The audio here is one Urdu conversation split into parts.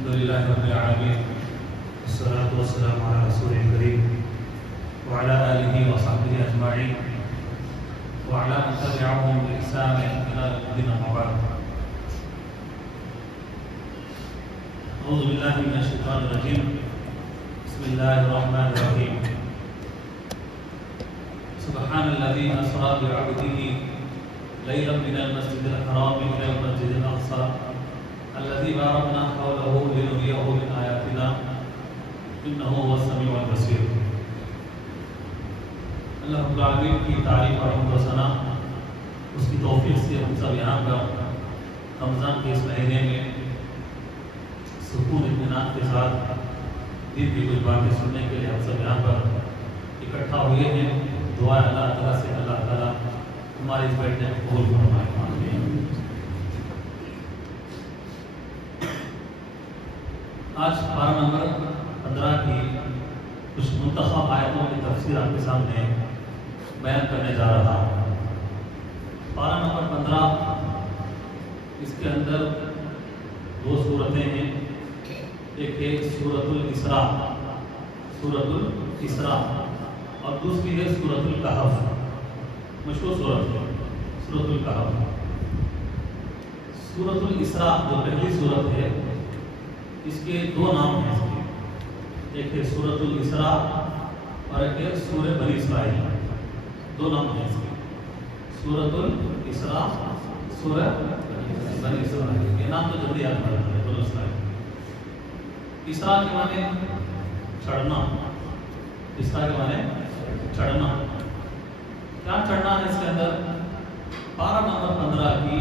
لله رب العالمين والصلاة والسلام على رسول الكريم وعلى آله وصحبه أجمعين وعلى من تبعهم بإحسان إلى يوم الدين أما بعد. أعوذ بالله من الشيطان الرجيم. بسم الله الرحمن الرحيم. سبحان الذي أسرى بعبده ليلا من المسجد الحرام إلى المسجد الأقصى الذي باركنا حوله لنريه من آياتنا إنه هو السميع البصير. اللہ رب العالمین کی تعریف اور حمد و ثنا اس کی توفیق سے ہم سب یہاں پر رمضان کے اس مہینے میں سکون اطمینان کے ساتھ دین کی کچھ باتیں سننے کے لیے ہم سب یہاں پر اکٹھا ہوئے ہیں. دعا اللہ تعالیٰ سے اللہ تعالیٰ ہمارے اس بیٹھنے کو قبول فرمائے. آج پارہ نمبر 15 کی کچھ منتخب آیتوں کی تفسیر آپ کے سامنے بیان کرنے جا رہا ہوں. پارہ نمبر 15 اس کے اندر دو صورتیں ہیں. ایک ہے سورۃ الاسراء اور دوسری ہے سورۃ الکہف. مشہور سورت ہے سورۃ الکہف. سورۃ الاسراء جو پہلی سورت ہے اس کے دو نام ہیں. ایک ہے سورۃ الاسراء اور ایک ہے سورہ بنی اسرائیل. دو نام ہیں اس کے. سورۃ الاسراء سورہ بنی اسرائیل. یہ نام تو جلدی یاد پڑ جاتا ہے. بنی اسرائیل. اسراء کے معنی چڑھنا. اسراء کے معنی چڑھنا. کیا چڑھنا ہے اس کے اندر؟ پارہ نمبر 15 کی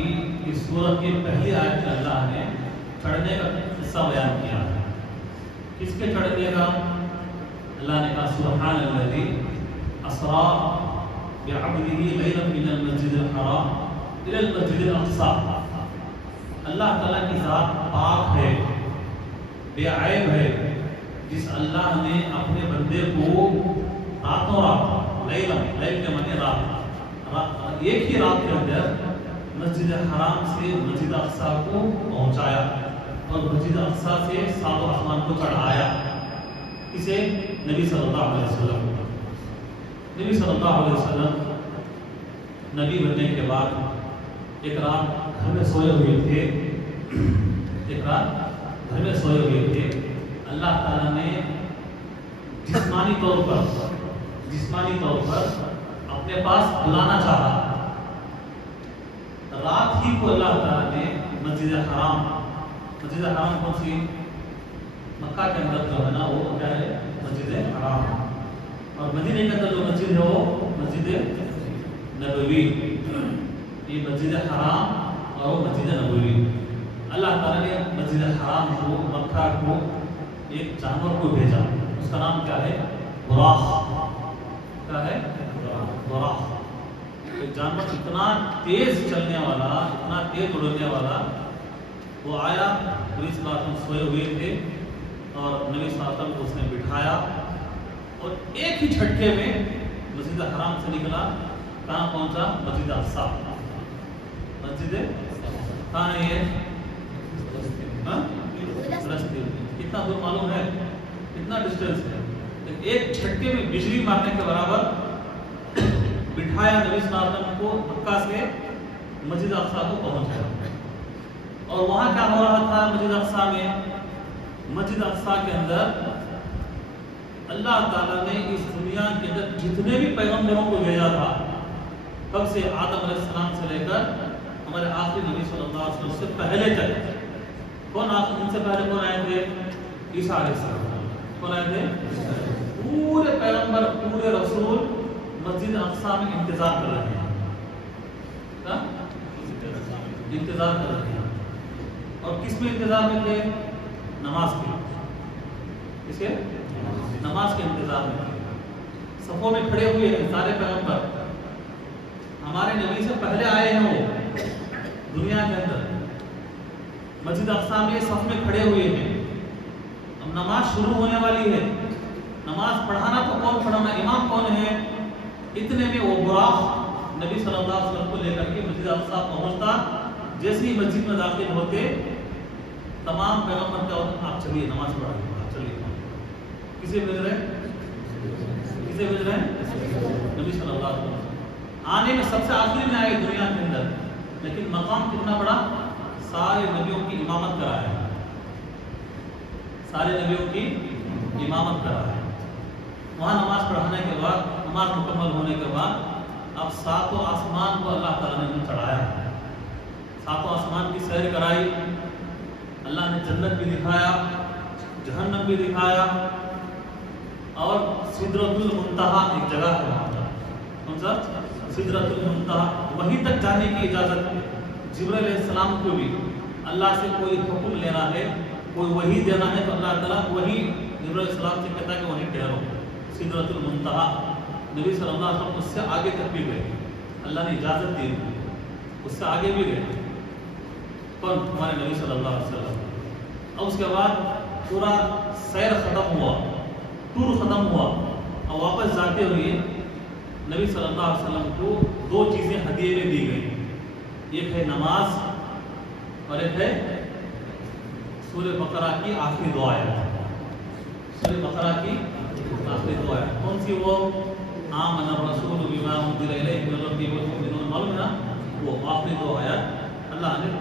اس سورت کی پہلی آیت میں اللہ نے چڑھنے کا قصہ بیان کیا ہے. کس کے چڑھنے کا؟ اللہ نے کہا سبحان الذی اسرا بعبدہ لیلا من المسجد الحرام الی المسجد الاقصی. اللہ تعالیٰ کی ذات پاک ہے، بے عیب ہے، جس اللہ نے اپنے بندے کو راتوں رات لیل کے معنی رات ایک ہی رات کے اندر مسجد حرام سے مسجد اقصی کو پہنچایا اور مسجد اقصی سے ساتوں آسمان کو چڑھایا. اسے نبی صلی اللہ علیہ وسلم. نبی صلی اللہ علیہ وسلم نبی بننے کے بعد ایک رات گھر میں سوئے ہوئے تھے. اللہ تعالیٰ نے جسمانی طور پر اپنے پاس بلانا چاہا. رات ہی کو اللہ تعالیٰ نے مسجد حرام کون سی؟ مکہ کے اندر جو ہے نا وہ کیا ہے؟ مسجد حرام. اور مدینے کے اندر جو مسجد ہے وہ مسجد نبوی. یہ مسجد حرام اور وہ مسجد نبوی. اللہ تعالیٰ نے مسجد حرام کو مکہ کو ایک جانور کو بھیجا. اس کا نام کیا ہے؟ براق. کیا ہے؟ براق. ایک جانور اتنا تیز چلنے والا، اتنا تیز اڑنے والا. وہ آیا، نبی صلی اللہ علیہ وسلم سوئے ہوئے تھے اور نبی صلی اللہ علیہ وسلم کو اس نے بٹھایا اور ایک ہی جھٹکے میں مسجد حرام سے نکلا. کہاں پہنچا؟ مسجد اقصی. مسجد کہاں ہے یہ؟ فلسطین. کتنا دور معلوم ہے؟ کتنا ڈسٹینس ہے؟ ایک جھٹکے میں بجلی مارنے کے برابر بٹھایا نبی صلی اللہ علیہ وسلم کو. مکہ سے مسجد اقصی کو پہنچایا. اور وہاں کیا ہو رہا تھا؟ مسجد اقصی میں، مسجد اقصی کے اندر اللہ تعالیٰ نے اس دنیا کے اندر جتنے بھی پیغمبروں کو بھیجا تھا، کب سے؟ آدم علیہ السلام سے لے کر ہمارے آخری نبی صلی اللہ علیہ وسلم سے پہلے تک. کون ان سے پہلے کون آئے تھے؟ عیسیٰ علیہ السلام. کون آئے تھے؟ پورے پیغمبر، پورے رسول مسجد اقصی میں انتظار کر رہے ہیں. انتظار کر رہے ہیں. اور کس میں انتظار میں تھے؟ نماز کے. کس کے؟ نماز کے انتظار میں تھے. صفوں میں کھڑے ہوئے ہیں سارے پیغمبر. ہمارے نبی سے پہلے آئے ہیں وہ دنیا کے اندر. مسجد اقصی میں صف میں کھڑے ہوئے ہیں. اب نماز شروع ہونے والی ہے. نماز پڑھانا تو کون پڑھانا؟ امام کون ہے؟ اتنے میں وہ براق نبی صلی اللہ علیہ وسلم کو لے کر کے مسجد اقصی پہنچتا. جیسے ہی مسجد میں داخل ہوتے تمام پیغمبر کیا ہوتا ہے؟ آپ چلیے نماز پڑھا دیں، آپ چلیے. کسے بھیج رہے ہیں؟ کسے بھیج رہے ہیں؟ نبی صلی اللہ علیہ وسلم. آنے میں سب سے آخری میں آئے دنیا کے اندر، لیکن مقام کتنا بڑا؟ سارے نبیوں کی امامت کرا ہے، سارے نبیوں کی امامت کرا ہے. وہاں نماز پڑھانے کے بعد، نماز مکمل ہونے کے بعد اب ساتوں آسمان کو اللہ تعالیٰ نے چڑھایا، ساتوں آسمان کی سیر کرائی. اللہ نے جنت بھی دکھایا، جہنم بھی دکھایا، اور سدرۃ المنتہا ایک جگہ ہے وہاں پر. کون سا؟ سدرۃ المنتہا. وہیں تک جانے کی اجازت ہے. جبرائیل علیہ السلام کو بھی اللہ سے کوئی حکم لینا ہے، کوئی وحی دینا ہے، تو اللہ تعالیٰ وہی جبرائیل علیہ السلام سے کہتا ہے کہ وہیں ٹھہرو. سدرۃ المنتہا. نبی صلی اللہ علیہ وسلم اس سے آگے تک بھی گئے، اللہ نے اجازت دی، اس سے آگے بھی گئے. کون؟ ہمارے نبی صلی اللہ علیہ وسلم. اور اس کے بعد پورا سیر ختم ہوا، ٹور ختم ہوا، اور واپس جاتے ہوئے نبی صلی اللہ علیہ وسلم کو دو چیزیں ہدیے میں دی گئی. ایک ہے نماز، اور ایک ہے سورہ بقرہ کی آخری دو آیات. سورہ بقرہ کی آخری دو آیات کون سی؟ وہ آمن الرسول بما انزل الیہ من ربہ والمؤمنون. معلوم ہے نا؟ وہ آخری دو آیات اللہ نے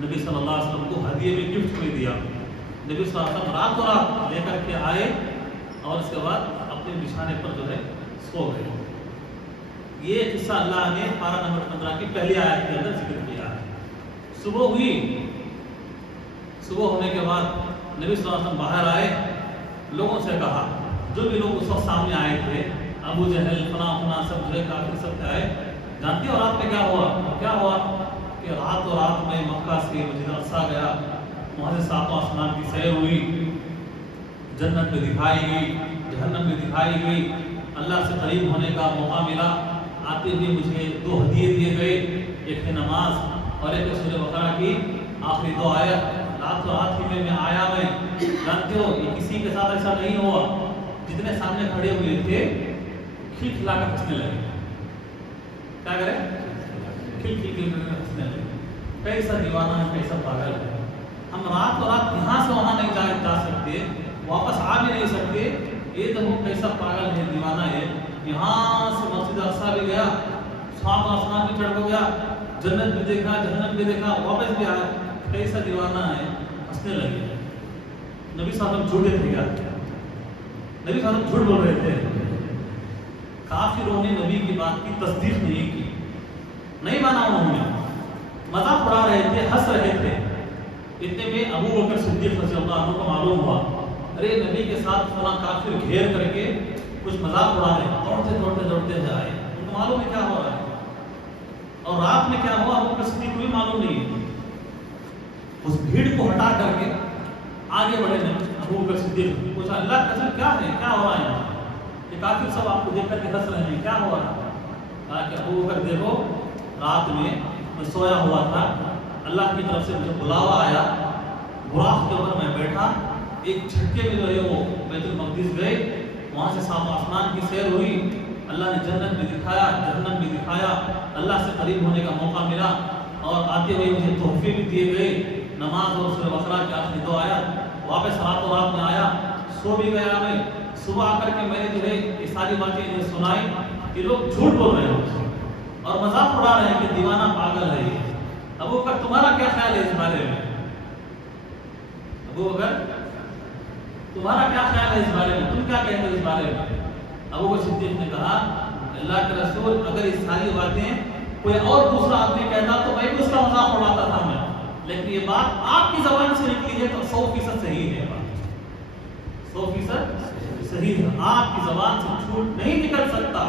نبی صلی اللہ علیہ وسلم کو ہدیے میں گفٹ میں دیا. نبی صلی اللہ علیہ وسلم راتوں رات لے کر کے آئے، اور اس کے بعد اپنے بچھانے پر جو ہے سو گئے. یہ قصہ اللہ نے پارہ نمبر 15 کی پہلی آیت کے اندر ذکر کیا ہے. صبح ہوئی، صبح ہونے کے بعد نبی صلی اللہ علیہ وسلم باہر آئے، لوگوں سے کہا، جو بھی لوگ اس وقت سامنے آئے تھے، ابو جہل فلاں فلاں سب جو ہے کافر سب آئے. جانتے ہو رات میں کیا ہوا؟ کیا ہوا کہ رات و رات میں مکہ سے مسجد اقصیٰ گیا، وہاں سے ساتوں آسمان کی سیر ہوئی، جنت میں دکھائی گئی، جہنم میں دکھائی گئی، اللہ سے قریب ہونے کا موقع ملا. آتے ہوئے مجھے دو ہدیے دیے گئے، ایک ہے نماز اور ایک ہے سورہ بقرہ کی آخری دو آیت. رات و رات ہی میں آیا. میں جانتے ہو یہ کسی کے ساتھ ایسا نہیں ہوا. جتنے سامنے کھڑے ہوئے تھے کھل کھلا کر ہنسنے لگے. کیا کرے؟ کھل کھل کر ہنسنے لگے. کیسا دیوانہ ہے، کیسا پاگل ہے. ہم رات و رات یہاں سے وہاں نہیں جا سکتے، واپس آ بھی نہیں سکتے. یہ تو وہ کیسا پاگل ہے، دیوانہ ہے. یہاں سے مسجد اقصیٰ بھی گیا، سات آسمان بھی چڑھ گیا، جنت بھی دیکھا، جہنم بھی دیکھا، واپس بھی آیا. کیسا دیوانہ ہے. ہنسنے لگے. نبی صلی اللہ علیہ وسلم جھوٹے تھے کیا؟ نبی صلی اللہ علیہ وسلم جھوٹ بول رہے تھے. کافروں نے نبی کی بات کی تصدیق نہیں کی، نہیں مانا. انہوں نے مذاق اڑا رہے تھے، ہنس رہے تھے. اتنے میں ابو بکر صدیق رضی اللہ عنہ کو معلوم ہوا، ارے نبی کے ساتھ فلاں کافر گھیر کر کے کچھ مذاق اڑا رہے ہیں. دوڑتے دوڑتے دوڑتے سے آئے. ان کو معلوم ہے کیا ہو رہا ہے، اور رات میں کیا ہوا ابو بکر صدیق کو بھی معلوم نہیں ہے. اس بھیڑ کو ہٹا کر کے آگے بڑھے. ابو بکر صدیق پوچھا، اللہ کا قسم کیا ہے، کیا ہو رہا ہے یہاں؟ یہ کافر سب آپ کو دیکھ کر کے ہنس رہے ہیں، کیا ہو رہا ہے؟ کہا کہ ابو بکر دیکھو، رات میں سویا ہوا تھا، اللہ کی طرف سے مجھے بلاوا آیا، براق کے اوپر میں بیٹھا، ایک جھٹکے میں جو ہے وہ بیت المقدس گئے، وہاں سے سات آسمان کی سیر ہوئی، اللہ نے جنت بھی دکھایا، جہنم بھی دکھایا، اللہ سے قریب ہونے کا موقع ملا، اور آتے ہوئے مجھے تحفے بھی دیے گئے، نماز اور سورہ بقرہ کی آخری دو آیات. واپس رات و رات میں آیا، سو بھی گیا میں. صبح آ کر کے میں نے جو ہے یہ ساری باتیں انہیں سنائی. یہ لوگ جھوٹ بول رہے ہیں اور مذاق اڑا رہے ہیں کہ دیوانہ پاگل ہے یہ. ابو بکر تمہارا کیا خیال ہے اس بارے میں؟ ابو بکر تمہارا کیا خیال ہے اس بارے میں؟ تم کیا کہتے ہو اس بارے میں؟ ابو بکر صدیق نے کہا، اللہ کے رسول اگر یہ ساری باتیں کوئی اور دوسرا آدمی کہتا تو میں بھی اس کا مذاق اڑاتا تھا میں، لیکن یہ بات آپ کی زبان سے نکلی ہے تو 100% صحیح ہے. 100% صحیح ہے. آپ کی زبان سے جھوٹ نہیں نکل سکتا.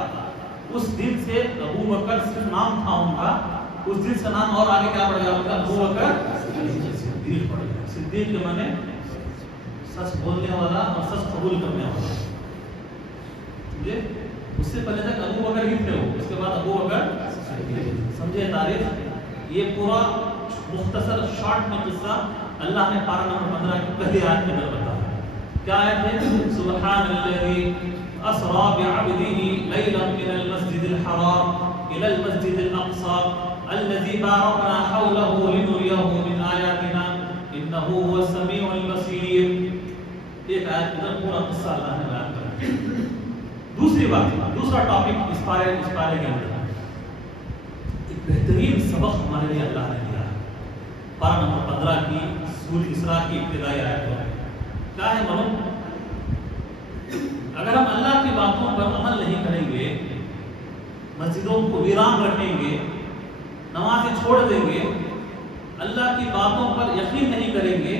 اس دن سے ابو بکر صرف نام تھا ان کا، اس دن سے نام اور آگے کیا بڑھ گیا ان کا؟ ابو بکر صدیق پڑھ گیا. صدیق کے معنی سچ بولنے والا اور سچ قبول کرنے والا. سمجھے؟ اس سے پہلے تک ابو بکر ہی تھے وہ، اس کے بعد ابو بکر. سمجھے تاریخ؟ یہ پورا مختصر شارٹ میں قصہ اللہ نے پارہ نمبر 15 کی پہلی آیت میں بتایا. کیا آیت ہے؟ سبحان الذی اسری بعبدہ لیلا من المسجد الحرام الى المسجد الاقصى الذي باركنا حوله لنريه من آياتنا انه هو السمیع البصیر. ایک آیت میں پورا قصہ اللہ نے بیان کیا. دوسری بات، دوسرا ٹاپک اس پارے کے اندر ایک بہترین سبق ہمارے لیے اللہ نے دیا ہے. پارہ نمبر 15 کی سورۃ اسراء کی ابتدائی آیت ہے. کیا ہے معلوم؟ اگر ہم اللہ کی باتوں پر عمل نہیں کریں گے، مسجدوں کو ویران رکھیں گے، نمازیں چھوڑ دیں گے، اللہ کی باتوں پر یقین نہیں کریں گے،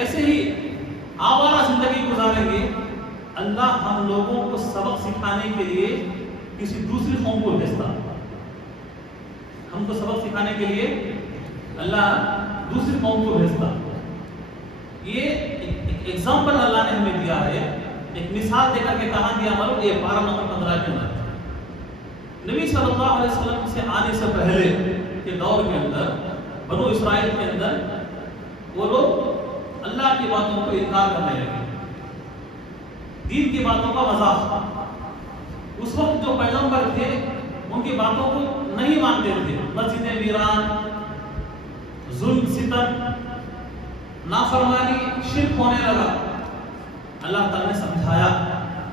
ایسے ہی آوارہ زندگی گزاریں گے، اللہ ہم لوگوں کو سبق سکھانے کے لیے کسی دوسری قوم کو بھیجتا. ہم کو سبق سکھانے کے لیے اللہ دوسری قوم کو بھیجتا. یہ ایک ایگزامپل اللہ نے ہمیں دیا ہے، ایک مثال دے کر کے کہاں دیا معلوم؟ یہ پارہ نمبر 15 کے اندر نبی صلی اللہ علیہ وسلم سے آنے سے پہلے کے دور کے اندر بنو اسرائیل کے اندر وہ لوگ اللہ کی باتوں کو انکار کرنے لگے، دین کی باتوں کا مذاق. اس وقت جو پیغمبر تھے ان کی باتوں کو نہیں مانتے تھے. مسجدیں ویران، ظلم ستم، نافرمانی، شرک ہونے لگا. اللہ تعالیٰ نے سمجھایا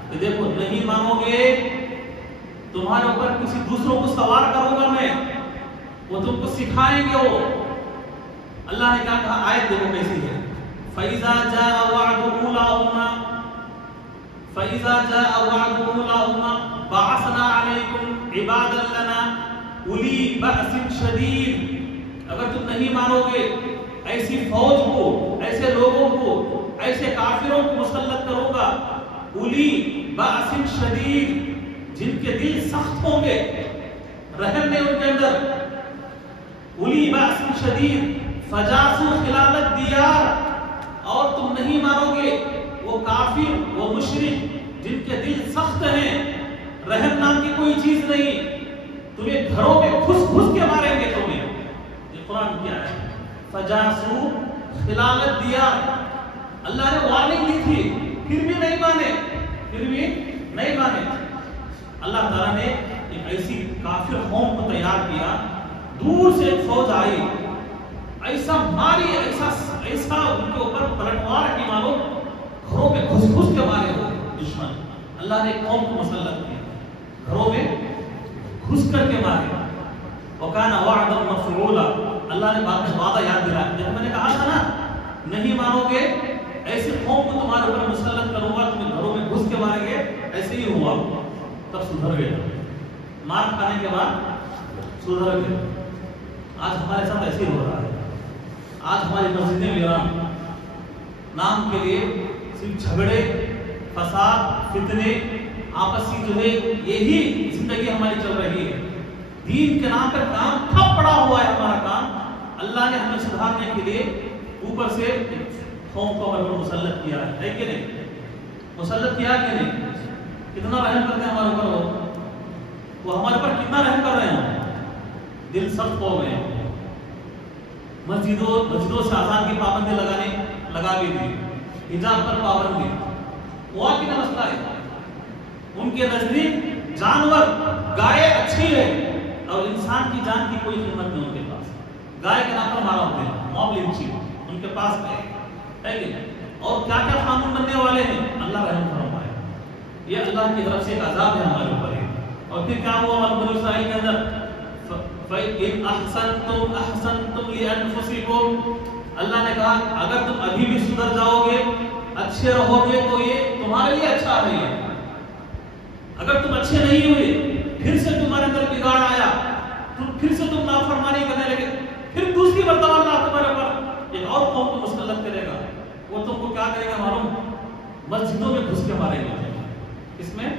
کہ دیکھو نہیں مانو گے تمہارے اوپر کسی دوسروں کو سوار کروں گا میں، وہ تم کو سکھائیں گے. وہ اللہ نے کیا کہا؟ آیت دیکھو کیسی ہے. فَإِذَا جَاءَ وَعْدُ أُولَاهُمَا فَإِذَا جَاءَ وَعْدُ أُولَاهُمَا بَعَثْنَا عَلَيْكُمْ عِبَادًا لَنَا أُولِي بَأْسٍ شَدِيدٍ. اگر تم نہیں مانو گے ایسی فوج کو، ایسے لوگوں کو، ایسے کافروں کو مسلط کروں گا، اولی بأس شدید، جن کے دل سخت ہوں گے، رحم نہیں ان کے اندر. اولی بأس شدید فجاسوا خلال الدیار. اور تم نہیں مانو گے وہ کافر، وہ مشرک جن کے دل سخت ہیں، رحم نام کی کوئی چیز نہیں، تمہیں گھروں میں گھس کے ماریں گے تمہیں. یہ قرآن کیا ہے؟ فجاسوا خلال الدیار. اللہ نے وارننگ دی تھی، پھر بھی نہیں مانے. اللہ تعالیٰ نے ایک ایسی کافر قوم کو تیار کیا، دور سے ایک فوج آئی، ایسا ماری، ایسا ان کے اوپر پلٹوار کی مارو، گھروں میں گھس کے مارے ہو دشمن. اللہ نے ایک قوم کو مسلط کیا، گھروں میں گھس کر کے مارے. وَكَانَ وَعْدًا مَفْعُولًا. اللہ نے وعدہ یاد دلایا. جب میں نے کہا تھا نا نہیں مانو گے ایسے قوم کو تمہارے اوپر مسلط کروں گا، تمہیں گھروں میں گھس کے ماریں گے، ایسے ہی ہوا. تب سدھر گئے، مار کھانے کے بعد سدھر گئے. آج ہمارے ساتھ ایسے ہی ہو رہا ہے. آج ہماری مسجدیں ویران، نام کے لیے صرف جھگڑے، فساد، فتنے، آپسی جو ہے یہی زندگی ہماری چل رہی ہے. دین کے نام پر کام ٹھپ پڑا ہوا ہے ہمارا کام. اللہ نے ہمیں سدھارنے کے لیے اوپر سے قوم کو ہمارے پر مسلط کیا ہے کہ نہیں؟ مسلط کیا کہ نہیں؟ کتنا رحم کرتے ہیں ہمارے اوپر وہ ہمارے پر کتنا رحم کر رہے ہیں. دل سخت ہو گئے. مسجدوں سے اذان کی پابندی لگا دی تھی، حجاب پر پابندی. ہوا کتنا مسئلہ ہے؟ ان کے نزدیک جانور، گائے اچھی ہے اور انسان کی جان کی کوئی قیمت نہیں ان کے پاس. گائے کے نام پر مارا ہوتے ہیں، موب لنچنگ ان کے پاس ہے کہ نہیں؟ اور کیا کیا قانون بننے والے ہیں. اللہ رحم فرمائے. یہ اللہ کی طرف سے ایک عذاب ہے ہمارے اوپر. اور پھر کیا ہوا بنو اسرائیل کے اندر؟ فَإِنْ أَحْسَنْتُمْ أَحْسَنْتُمْ لِأَنفُسِكُمْ. اللہ نے کہا اگر تم ابھی بھی سدھر جاؤ گے، اچھے رہو گے تو یہ تمہارے لیے اچھا ہے. اگر تم اچھے نہیں ہوئے، پھر سے تمہارے اندر بگاڑ آیا، پھر سے تم نافرمانی کرنے لگے، پھر دوسری مرتبہ اللہ تمہارے پر ایک اور قوم کو مسلط کرے گا. وہ تم کو کیا کرے گا معلوم؟ مسجدوں میں گھس کے مارے گا. اس میں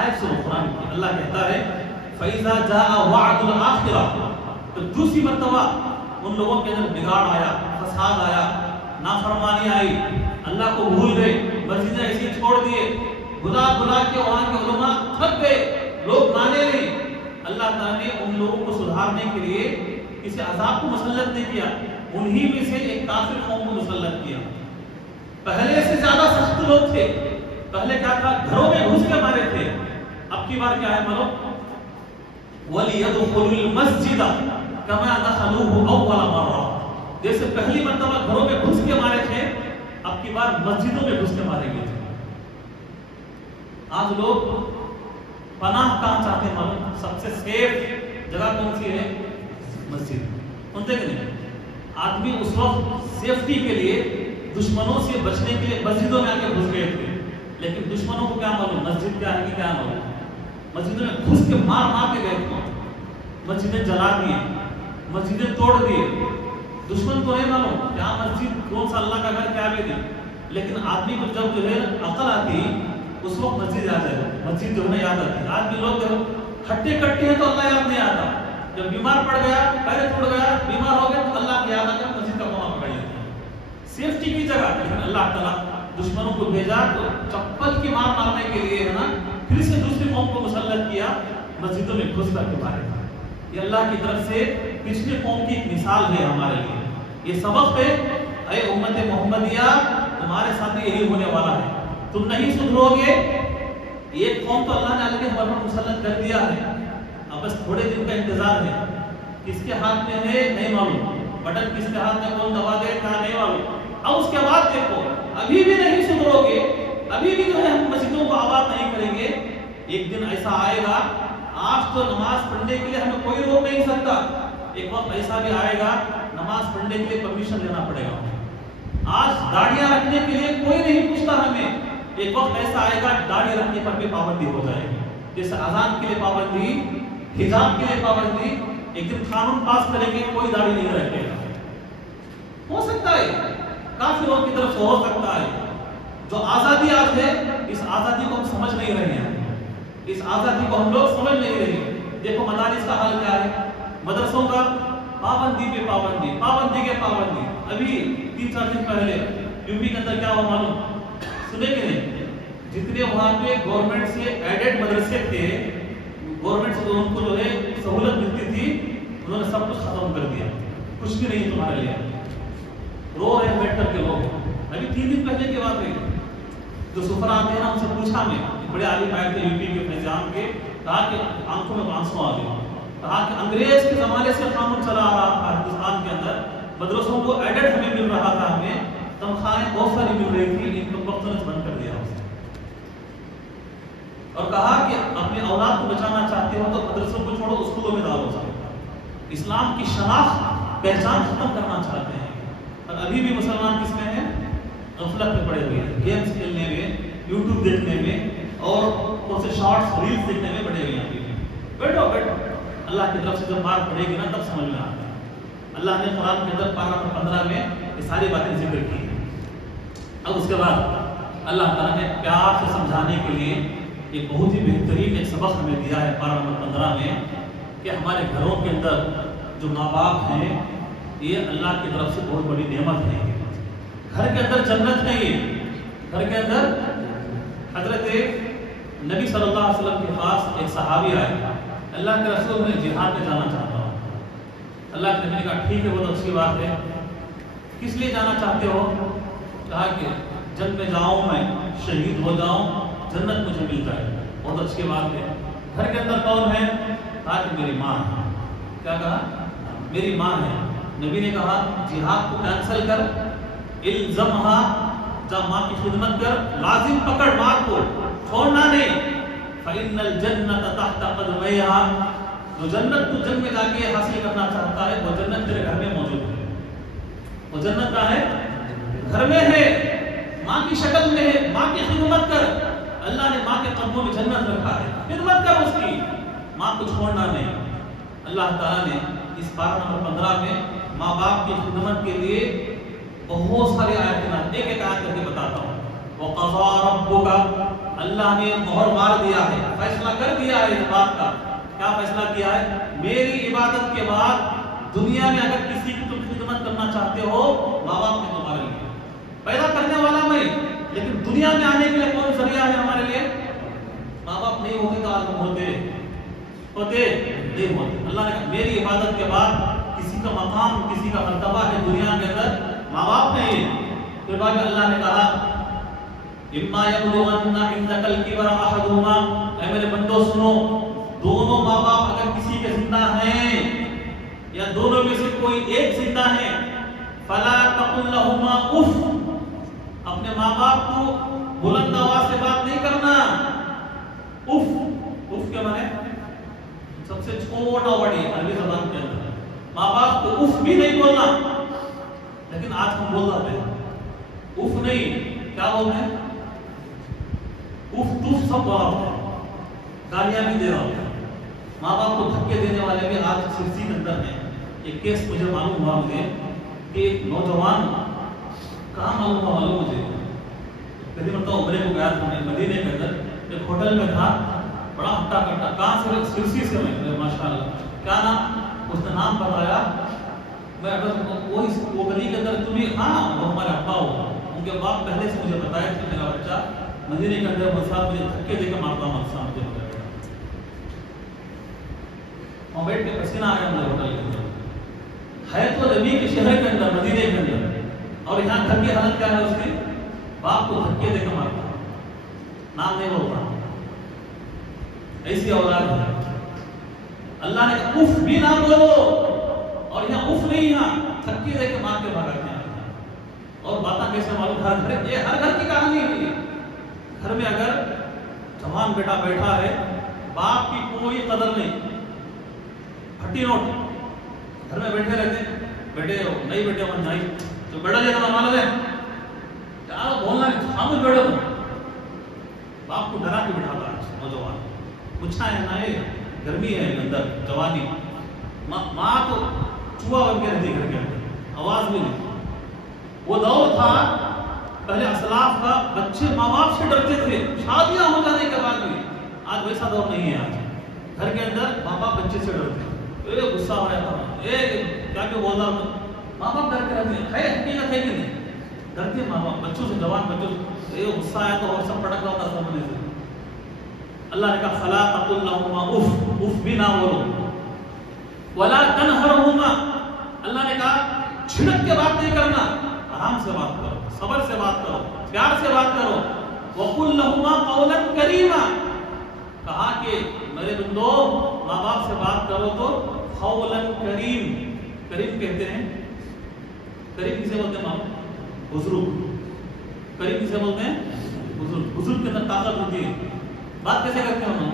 آیت سنو قرآن کی. اللہ کہتا ہے فَإِذَا جَاءَ وَعْدُ الْآخِرَةِ. تو دوسری مرتبہ ان لوگوں کے اندر بگاڑ آیا، فساد آیا، نافرمانی آئی، اللہ کو بھول گئے، مسجدیں ایسی چھوڑ دیے، بلا کے وہاں کے علماء تھک گئے، لوگ مانے نہیں. اللہ تعالیٰ نے ان لوگوں کو سدھارنے کے لیے کسی عذاب کو مسلط نہیں کیا، انہی میں سے ایک کافر قوم کو مسلط کیا. پہلے سے زیادہ سخت لوگ تھے. پہلے کیا تھا؟ گھروں میں گھس کے مارے تھے. اب کی بار کیا ہے معلوم؟ وَلِيَدْخُلُوا الْمَسْجِدَ كَمَا دَخَلُوهُ أَوَّلَ مَرَّةٍ. جیسے پہلی مرتبہ گھروں میں گھس کے مارے تھے، اب کی بار مسجدوں میں گھس کے مارے گئے تھے۔ آج لوگ پناہ کہاں چاہتے ہیں معلوم؟ سب سے سیف جگہ کون سی ہے؟ مسجد۔ سنتے کہ نہیں؟ آدمی اس وقت سیفٹی کے لیے، دشمنوں سے بچنے کے لیے مسجدوں میں آ کے گھس گئے تھے، لیکن دشمنوں کو کیا معلوم مسجد کیا ہے کہ کیا معلوم؟ مسجدوں میں گھس کے مار کے گئے تھے، مسجدیں جلا دیے، مسجدیں توڑ دیے۔ دشمن کو نہیں معلوم کیا مسجد کون سا اللہ کا گھر کیا بھی نہیں، لیکن آدمی کو جب جو ہے عقل آتی اس وقت مسجد یاد ہے، مسجد جو ہے یاد آتی۔ آج بھی لوگ ہٹے کٹے ہیں تو اللہ یاد نہیں آتا، جب بیمار پڑ گیا، پیر ٹوٹ گیا، بیمار ہو گیا تو اللہ کی یاد آ کر مسجد کا کونا پکڑ لیتے ہیں، سیفٹی کی جگہ۔ لیکن اللہ تعالیٰ دشمنوں کو بھیجا تو چپل کی مار مارنے کے لیے ہے نا، پھر سے دوسری قوم کو مسلط کیا، مسجدوں میں گھس کر کے مارے۔ یہ اللہ کی طرف سے پچھلی قوم کی ایک مثال ہے ہمارے لیے، یہ سبق ہے، اے امت محمدیہ تمہارے ساتھ یہی ہونے والا ہے، تم نہیں سدھرو گے۔ ایک قوم تو اللہ نے آگے ہمارے پر مسلط کر دیا ہے، اب بس تھوڑے دن کا انتظار ہے، کس کے ہاتھ میں ہے نہیں معلوم، بٹن کس کے ہاتھ میں کون دبا دے کیا نہیں معلوم۔ اب اس کے بعد دیکھو، ابھی بھی نہیں سدھرو گے، ابھی بھی جو ہے ہم مسجدوں کو آباد نہیں کریں گے، ایک دن ایسا آئے گا، آج تو نماز پڑھنے کے لیے ہمیں کوئی روک نہیں سکتا، ایک وقت ایسا بھی آئے گا نماز پڑھنے کے لیے پرمیشن لینا پڑے گا۔ آج داڑیاں رکھنے کے لیے کوئی نہیں پوچھتا ہمیں، ایک وقت ایسا آئے گا داڑھی رکھنے پر بھی پابندی ہو جائے گی، جیسے اذان کے لیے پابندی، حجاب کے لیے پابندی، ایک دن قانون پاس کریں گے کوئی داڑھی نہیں رکھے گا۔ ہو سکتا ہے کافروں کی طرف سے ہو سکتا ہے، جو آزادی آج ہے اس آزادی کو ہم سمجھ نہیں رہے ہیں، اس آزادی کو ہم لوگ سمجھ نہیں رہے۔ دیکھو مدارس کا حال کیا ہے، مدرسوں کا پابندی پہ پابندی، پابندی کے پابندی۔ ابھی 3-4 دن پہلے یو پی کے اندر کیا ہوا معلوم؟ سنے کہ نہیں؟ جتنے وہاں پہ گورنمنٹ سے ایڈڈ مدرسے تھے، گورنمنٹ سے ان کو جو ہے سہولت ملتی تھی، انہوں نے سب کچھ ختم کر دیا، کچھ بھی نہیں تمہارے لیے۔ رو رہے بیٹھ کر کے لوگ، ابھی 3 دن پہلے کی بات ہے، جو سفرا آتے ہیں نا ان سے پوچھا میں، بڑے عالم آئے تھے یو پی کے نظام کے، کہا کہ آنکھوں میں آنسو آ گئے، کہا کہ انگریز کے زمانے سے قانون چلا آ رہا تھا ہندوستان کے اندر، مدرسوں کو ایڈڈ ہمیں مل رہا تھا، ہمیں تنخواہیں بہت ساری مل رہی تھی، ان کو وقت نے بند کر دیا اسے، اور کہا کہ اپنے اولاد کو بچانا چاہتے ہو تو مدرسوں کو چھوڑو، اسکولوں میں ڈالو، اسلام کی شناخت پہچان ختم کرنا چاہتے ہیں، اور ابھی بھی مسلمان کس میں ہیں؟ غفلت میں پڑے ہوئے ہیں، گیمز کھیلنے میں، یوٹیوب دیکھنے میں اور کچھ شارٹس ریلز دیکھنے میں بڑے ہوئے ہیں۔ بیٹھو بیٹھو، اللہ کی طرف سے جب مار پڑے گی نا تب سمجھ میں آتا ہے۔ اللہ نے قرآن کے اندر پارہ نمبر 15 میں یہ ساری باتیں ذکر کی ہیں۔ اب اس کے بعد اللہ تعالیٰ نے پیار سے سمجھانے کے لیے ایک بہت ہی بہترین ایک سبق ہمیں دیا ہے پارہ نمبر 15 میں، کہ ہمارے گھروں کے اندر جو ماں باپ ہیں یہ اللہ کی طرف سے بہت بڑی نعمت ہے۔ گھر کے اندر جنت ہے، یہ گھر کے اندر حضرت نبی صلی اللہ علیہ وسلم کے پاس ایک صحابی آئے، اللہ کے رسول میں جہاد میں جانا چاہتا ہوں۔ اللہ کے نبی نے کہا ٹھیک ہے، بہت اچھی بات ہے، کس لیے جانا چاہتے ہو؟ کہا کہ جنگ میں جاؤں، میں شہید ہو جاؤں، جنت مجھے ملتا ہے۔ بہت اچھی بات ہے۔ گھر کے اندر کون ہے؟ کہا کہ میری ماں ہے۔ کیا کہا؟ میری ماں ہے۔ نبی نے کہا جہاد کو کینسل کر، الزمہا، جا ماں کی خدمت کر، لازم پکڑ ماں کو، چھوڑنا نہیں۔ فإن الجنت تحت قدمیہا، جو جنت تو جنگ میں جا کے حاصل کرنا چاہتا ہے وہ جنت تیرے گھر میں موجود ہے۔ وہ جنت کا ہے، گھر میں ہے، ماں کی شکل میں ہے، ماں کی خدمت کر۔ اللہ نے ماں کے قدموں میں جنت رکھا ہے، خدمت کر اس کی، ماں کو چھوڑنا نہیں۔ اللہ تعالیٰ نے اس پارہ نمبر 15 میں ماں باپ کی خدمت کے لیے بہت ساری آیتیں، ایک ایک آیت کر کے بتاتا ہوں۔ وَقَضَىٰ رَبُّكَ، اللہ نے مہر مار دیا ہے، فیصلہ کر دیا ہے اس بات کا۔ کیا فیصلہ کیا ہے؟ میری عبادت کے بعد دنیا میں اگر کسی کی تم خدمت کرنا چاہتے ہو، ماں باپ نے تمہارے لیے پیدا کرنے والا میں، لیکن دنیا میں آنے کے لیے کون ذریعہ ہے ہمارے لیے؟ ماں باپ نہیں ہوتے تو آج ہوتے نہیں ہوتے۔ اللہ نے کہا میری عبادت کے بعد کسی کا مقام، کسی کا مرتبہ ہے دنیا کے اندر، ماں باپ نہیں ہے۔ پھر بعد میں اللہ نے کہا اِمَّا يَبْلُغَنَّ عِندَكَ الْكِبَرَ أَحَدُهُمَا، اے میرے بندو سنو، دونوں ماں باپ اگر کسی کے زندہ ہیں یا دونوں میں سے کوئی ایک زندہ ہے، فلا تقل لهما اف، اپنے ماں باپ کو بلند آواز سے بات نہیں کرنا. اف، اف کے معنی سب سے چھوٹا ورڈ ہے عربی زبان کے اندر. ماں باپ کو اف بھی نہیں بولنا. لیکن آج ہم بول رہے ہیں اف نہیں، کیا بولتے ہیں؟ اف تف سب بولا ہوتا ہے، گالیاں بھی دے رہا ہوتا ہے. ماں باپ کو دھکے دینے والے بھی آج سرسی کے اندر ہیں. ایک کیس مجھے معلوم ہوا مجھے کہ ایک نوجوان، کہاں معلوم ہوا معلوم مجھے، پہلی مرتبہ عمرے کو گیا تھا میں مدینے کے اندر، ایک ہوٹل میں تھا، بڑا ہٹا کٹا. کہاں سے؟ سرسی سے. میں ماشاء اللہ کیا نام؟ اس نے نام بتایا. میں وہ گلی کے اندر تمہیں، ہاں وہ ہمارے ابا ہو، ان کے باپ پہلے سے مجھے بتایا کہ میرا بچہ مدینے کے اندر مسافر مجھے دھکے دے کے مارتا مارتا مجھے بتایا. وہاں بیٹھ کے پسینہ آیا مجھے ہوٹل کے اندر. ہے تو نبی کے شہر کے اندر، مدینے کے اندر، اور یہاں گھر کی حالت کیا ہے؟ اس کے باپ کو دھکے دے کے مارتا. نام نہیں بولتا. ایسی اولاد ہے. اللہ نے کہا اف بھی نہ بولو، اور یہاں اف نہیں، یہاں دھکے دے کے مار کے بھگاتے ہیں. اور باتیں کیسے معلوم؟ ہر گھر، یہ ہر گھر کی کہانی ہے. گھر میں اگر جوان بیٹا بیٹھا ہے، باپ کی کوئی قدر نہیں، پھٹی نوٹ، گھر میں بیٹھے رہتے ہیں، بیٹے ہو نہیں بیٹے ہو نہیں تو بیٹا جاتا مانا دے کیا بولنا ہے، خاموش بیٹھو. باپ کو ڈرا کے بٹھاتا ہے نوجوان. پوچھا ہے نا، یہ گرمی ہے اندر، جوانی، ماں تو چوہا بن کے رہتی گھر کے اندر، آواز بھی نہیں. وہ دور تھا پہلے اسلاف کا، بچے ماں باپ سے ڈرتے تھے شادیاں ہو جانے کے بعد بھی. آج ویسا دور نہیں ہے. آج گھر کے اندر ماں باپ بچے سے ڈرتے ہیں. غصہ ہو رہا تھا، کیا کہ بول رہا تھا، ماں باپ ڈر کے رہتے ہیں. ہے حقیقت ہے کہ نہیں؟ ڈرتے ماں باپ بچوں سے، جوان بچوں سے. غصہ آیا تو اور سب پٹک رہا ہوتا سامنے سے. اللہ نے کہا فلا تقل لهما اف، اف بھی نہ بولو. ولا تنهرهما، اللہ نے کہا چھڑک کے بات نہیں کرنا، آرام سے بات کرو، صبر سے بات کرو، پیار سے بات کرو. وقل لهما قولا کریما، کہا کہ میرے بندو ماں باپ سے بات کرو تو قولا کریم. کریم کہتے ہیں، کریم کسے بولتے ہیں؟ ماں بزرگ. کریم کسے بولتے ہیں؟ بزرگ. بزرگ کے اندر طاقت ہوتی ہے. بات کیسے کرتے ہیں ہم؟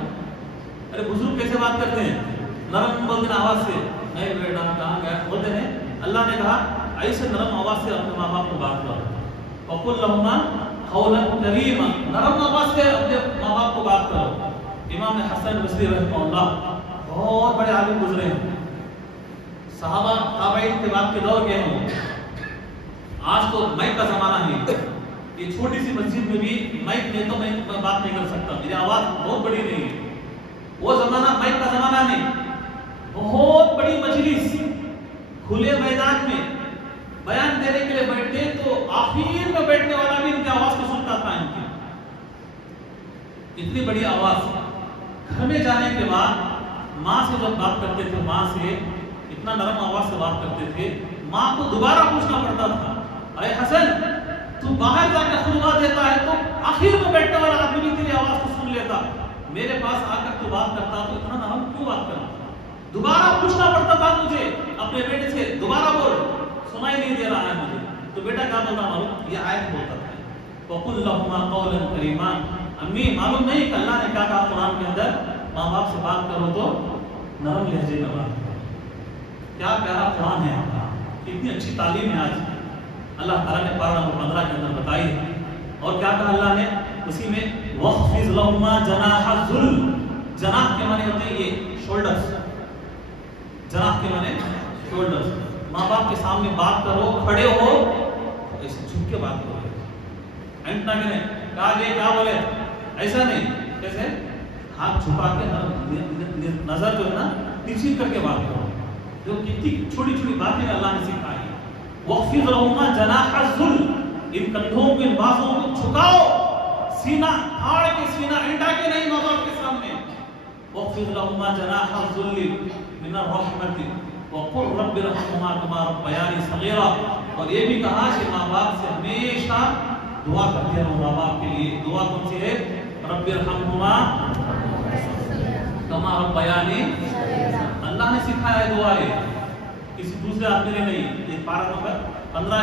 ارے بزرگ کیسے بات کرتے ہیں؟ نرم بولتے ہیں آواز سے. اے بیٹا کہاں گیا بولتے ہیں. اللہ نے کہا ایسے نرم آواز سے اپنے ماں باپ کو بات کرو. وقل لهما قولا کریما، نرم آواز سے اپنے ماں باپ کو بات کرو. امام حسن بصری رحمہ اللہ بہت بڑے عالم گزرے ہیں. صحابہ تابعین کے بعد کے دور کے ہیں. آج تو مائک کا زمانہ ہے. یہ چھوٹی سی مسجد میں بھی مائک نہیں تو میں بات نہیں کر سکتا، میری آواز بہت بڑی نہیں ہے. وہ زمانہ مائک کا زمانہ نہیں. بہت بڑی مجلس کھلے میدان میں بیان دینے کے لیے بیٹھتے تو آخر میں بیٹھنے والا بھی ان کی آواز کو سنتا تھا. ان کی اتنی بڑی آواز. گھر میں جانے کے بعد ماں سے جب بات کرتے تھے، ماں سے اتنا نرم آواز سے بات کرتے تھے، ماں کو دوبارہ پوچھنا پڑتا تھا اے حسن تو باہر جا کے خطبہ دیتا ہے تو آخر میں بیٹھنے والا آدمی بھی تیری آواز کو سن لیتا، میرے پاس آ کر تو بات کرتا تو اتنا نرم کیوں بات کرتا؟ دوبارہ پوچھنا پڑتا تھا مجھے اپنے بیٹے سے، دوبارہ بول، سنائی نہیں دے رہا ہے مجھے. تو بیٹا کیا بولتا معلوم؟ یہ آیت بولتا تھا وَقُلْ لَهُمَا قَوْلًا كَرِيمًا. امی معلوم نہیں کہ اللہ نے کیا کہا قرآن کے اندر؟ ماں باپ سے بات کرو تو نرم لہجے میں بات کرو. کیا پیارا قرآن ہے آپ کا، اتنی اچھی تعلیم ہے آج اللہ تعالیٰ نے پارہ نمبر 15 کے اندر بتائی ہے. اور کیا کہا اللہ نے اسی میں؟ وَخْفِضْ لَهُمَا جَنَاحَ الذُّلِّ. جناح کے معنی ہوتے ہیں یہ شولڈرز. جناح کے معنی شولڈرز. ماں باپ کے سامنے بات کرو، کھڑے ہو ایسے جھک کے بات کرو. اینٹنا کہ نہیں کہا یہ کیا بولے، ایسا نہیں. کیسے؟ ہاتھ چھپا کے نظر جو ہے نا نیچی کر کے بات کرو. جو کتنی چھوٹی چھوٹی باتیں اللہ نے سکھائی. وَخْفِضْ لَهُمَا جَنَاحَ الذُّلِّ. ان کندھوں کو، ان بازوں کو جھکاؤ، سینہ پھاڑ کے، سینہ انڈا کے نہیں ماں باپ کے سامنے. وَخْفِضْ لَهُمَا جَنَاحَ الذُّلِّ مِنَ الرَّحْمَةِ وَقُلْ رَبِّ ارْحَمْهُمَا كَمَا رَبَّيَانِي صَغِيرًا. اور یہ بھی کہا کہ ماں باپ سے ہمیشہ دعا کرتے رہو. ماں باپ کے لیے دعا کون سی ہے؟ رَبِّ ارْحَمْهُمَا كَمَا رَبَّيَانِي. اللہ نے سکھایا ہے دعا ہے، کسی دوسرے آدمی نے نہیں. یہ پارہ نمبر 15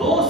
2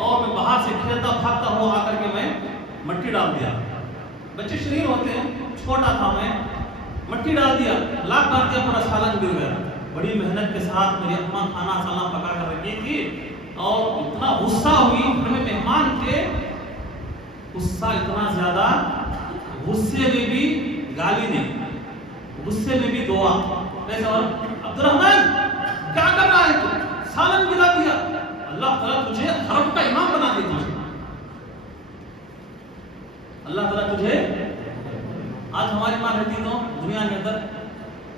اور میں باہر سے کھیلتا بھاگتا ہوا آ کر کے میں مٹی ڈال دیا. بچے شریر ہوتے ہیں, چھوٹا تھا میں, مٹی ڈال دیا, لاکھ ڈال دیا, پورا سالن گر گیا. بڑی محنت کے ساتھ میری اماں کھانا سالن پکا کر رکھی تھی اور اتنا غصہ ہوئی, ہمیں مہمان تھے, غصہ اتنا زیادہ, غصے میں بھی گالی نہیں, غصے میں بھی دعا. عبد الرحمن کیا کر رہا ہے تو, سالن گرا دیا, اللہ تعالیٰ تجھے حرم کا امام بنا دے تجھے, اللہ تعالیٰ تجھے. آج ہماری ماں رہتی تو دنیا کے اندر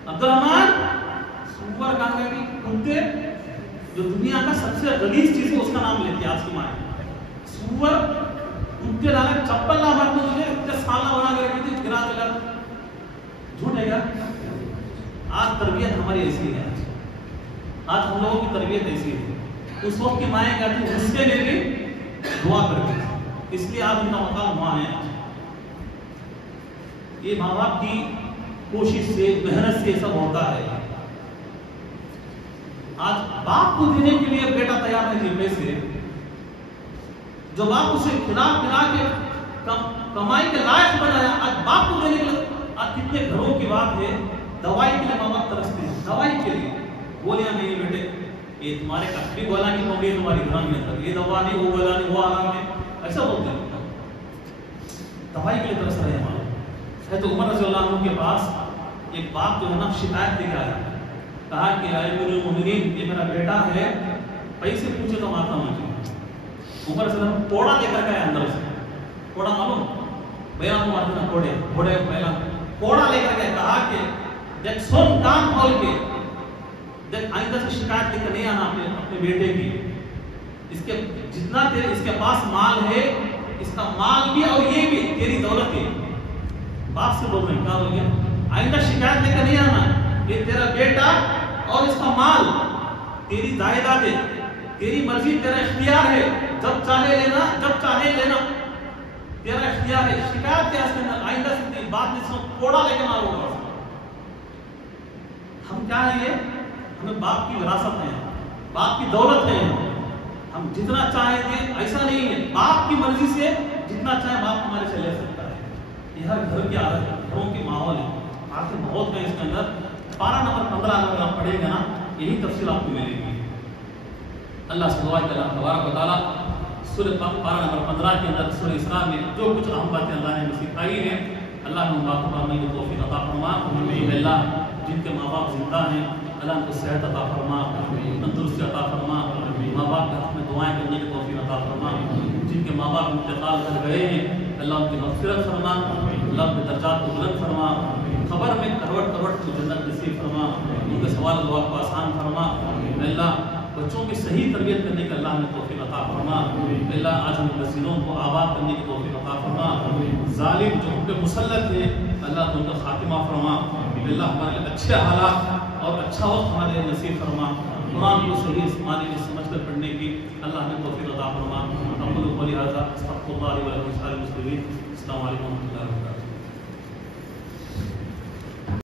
عبد الرحمن سور کہاں گئی, کتے, جو دنیا کا سب سے غلیظ چیز ہے اس کا نام لیتی ہے آج کی ماں. سور, کتے ڈالا, چپل نہ مارتے تجھے, اتنے سالنا بنا کے رکھی تھی, گرا دے. جھوٹ ہے کیا؟ آج تربیت ہماری ایسی ہے, آج ہم لوگوں کی تربیت ایسی ہے. اس وقت کی مائیں کہتی ہیں غصے میں بھی دعا کرتی, اس لیے آج ان کا مقام وہاں ہے. یہ ماں باپ کی کوشش سے, محنت سے سب ہوتا ہے. آج باپ کو دینے کے لیے بیٹا تیار نہیں پیسے, جو باپ اسے کھلا پلا کے کمائی کے لائق بنایا, آج باپ کو دینے کے لیے. آج کتنے گھروں کی بات ہے, دوائی کے لیے ماں باپ ترستے ہیں, دوائی کے لیے. گولیاں نہیں بیٹے, یہ تمہارے کچھ گولا نہیں ہوگی تمہاری گھر میں اندر, یہ دوا نہیں, وہ گولا نہیں, وہ آرام نہیں, ایسا بولتے ہیں. دوائی کے لیے ترس رہے ہیں. حضرت عمر رضی اللہ عنہ کے پاس ایک باپ جو ہے نا شکایت لے کے آیا, کہا کہ اے امیر المومنین, یہ میرا بیٹا ہے, پیسے پوچھے تو مارتا مجھے. عمر رضی اللہ عنہ کوڑا لے کر گئے اندر سے, کوڑا معلوم, بیان کو مارتے نا کوڑے, گھوڑے پہلا کوڑا لے کر گئے, کہا کہ دیکھ سن کان کھول کے, دیکھ آئندہ سے شکایت لے کر نہیں آنا اپنے بیٹے کی. اس کے جتنا اس کے پاس مال ہے, اس کا مال بھی اور یہ بھی تیری دولت ہے. باپ سے بول رہے ہیں, کہا ہو گیا, آئندہ شکایت لے کر نہیں آنا, یہ تیرا بیٹا اور اس کا مال تیری جائیداد ہے, تیری مرضی, تیرا اختیار ہے, جب چاہے لینا, جب چاہے لینا, تیرا اختیار ہے. شکایت کیا اس کے اندر, آئندہ سے بات نہیں سن, کوڑا لے کے مارو گا. ہم کیا ہے, یہ ہمیں باپ کی وراثت ہے, باپ کی دولت ہے, ہم جتنا چاہیں گے, ایسا نہیں ہے. باپ کی مرضی سے جتنا چاہے باپ ہمارے سے لے سکتا ہے. یہ ہر گھر کی عادت ہے, گھروں کی ماحول ہے. آخر بہت میں اس کے اندر 12 نمبر 15 اگر آپ پڑھیں گے نا, یہی تفصیل آپ کو ملے گی. اللہ سے دعا کہ اللہ تبارک و تعالیٰ سورہ 12 نمبر 15 کے اندر سورہ اسراء میں جو کچھ اہم باتیں اللہ نے سکھائی ہیں, اللہ نے ان باتوں پر عمل کی توفیق عطا فرما. اللہ جن کے ماں باپ زندہ ہیں, اللہ ان کو صحت عطا فرما, تندرستی عطا فرما. ماں باپ کے حق میں دعائیں کرنے کی توفیق عطا فرما. جن کے ماں باپ انتقال کر گئے ہیں, اللہ ان کی مغفرت فرما, اللہ ان کے درجات کو بلند فرما, خبر میں کروٹ کروٹ کو جنت نصیب فرما, ان کے سوال دعا کو آسان فرما. اللہ بچوں کی صحیح تربیت کرنے کا اللہ نے توفیق عطا فرما. اللہ آج ہم مسجدوں کو آباد کرنے کی توفیق عطا فرما. ظالم جو ان پہ مسلط ہے, اللہ تو ان کا خاتمہ فرما. اللہ ہمارے لیے اچھے حالات اور اچھا وقت ہمارے لیے نصیب فرما. قرآن کو صحیح معنی میں سمجھ کر پڑھنے کی اللہ نے توفیق عطا فرما. اقول قولی ھذا استغفر اللہ لی ولکم ولسائر المسلمین. السلام علیکم ورحمۃ اللہ وبرکاتہ.